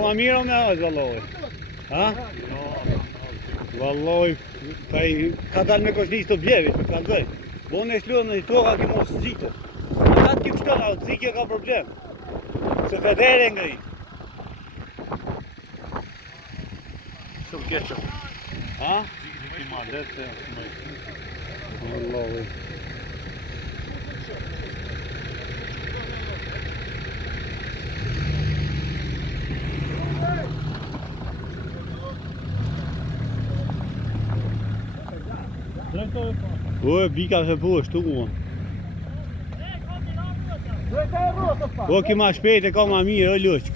ma mirë o me hajtë, valloj. Ha? Valloj, ka dalë me koshnis të bjevi, që ka dhej. Bo në shluëm në toka ki mos zhitë. Në atë ki pështën, a zhikje ka problem. Se federe ngri. Shumë keqëm. Ha? Zhikje ma letë, valloj. O, bika se po, shtu mua. O, ki ma shpejt e ka ma mirë, o luqk.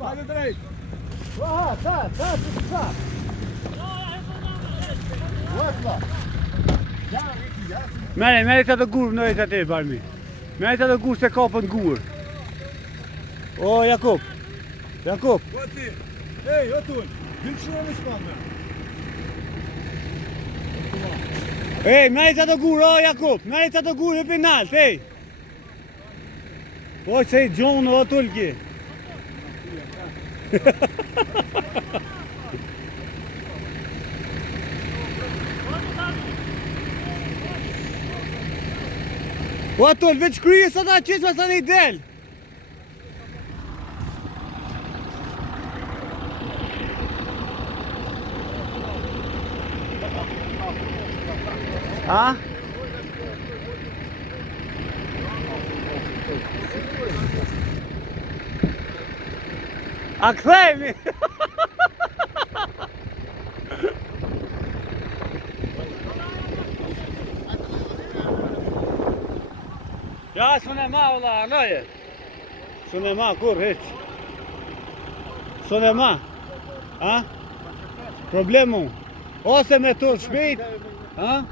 Hajde drejt. Aha, sa. Mere të të gurë në e të te, barmi. Mere të të gurë se kapën gurë. O, Jakub. O ti. Ej, o tull. Dyrë shumë në shpanë. Ej, mere të të gurë, o Jakub. Mere të të gurë e penalt, ej. O, që i gjonë, o tull ki. O tull, veç kryje sa ta qisma sa ne i del. Ha? A kthejmi! Ja, s'une ma, valla, arnoje. S'une ma, kur, hiq. S'une ma. Ha? Problemu. Ose me tur shpejt, ha?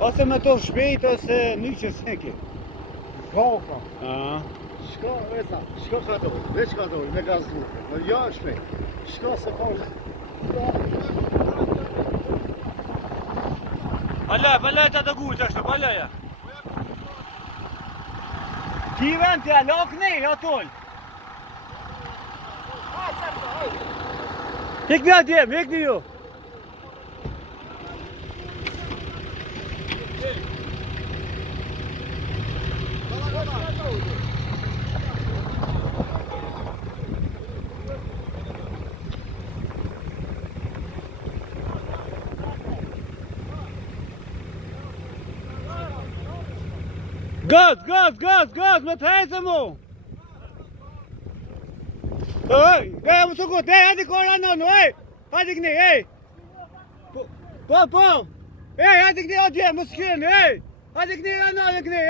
Ose me tur shpejt, ose nyqë s'neki. Koka. Ha? Shko ka dojë, veç ka dojë, me gazdu. Në ja shpejt. Shko se ka... Balaj të të gurë qashtu, balaja. Ki vend të lak ne, atull. Hikni atjem, hikni ju. Gaz, me të hejtë mu! Ej, më sukut, hajde kora nënu, hajde këni, Po! Hajde këni atje, më s'kyni, hajde këni nënu, këni,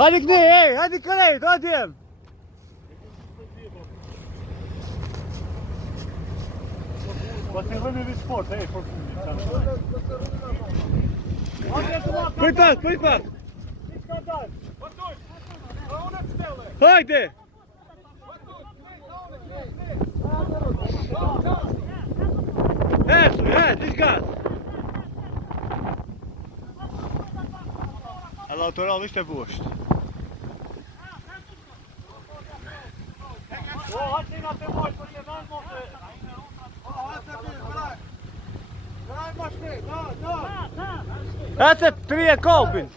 Hajde këni, hajde kërejt, atje! Po të vëmi vi sport, për Pëj pak! Hajde! Ish gaz! Alla autoral ishte busht. O, hajtë nga të mojtë, për që nënë mojtë. Atë të rije kopin.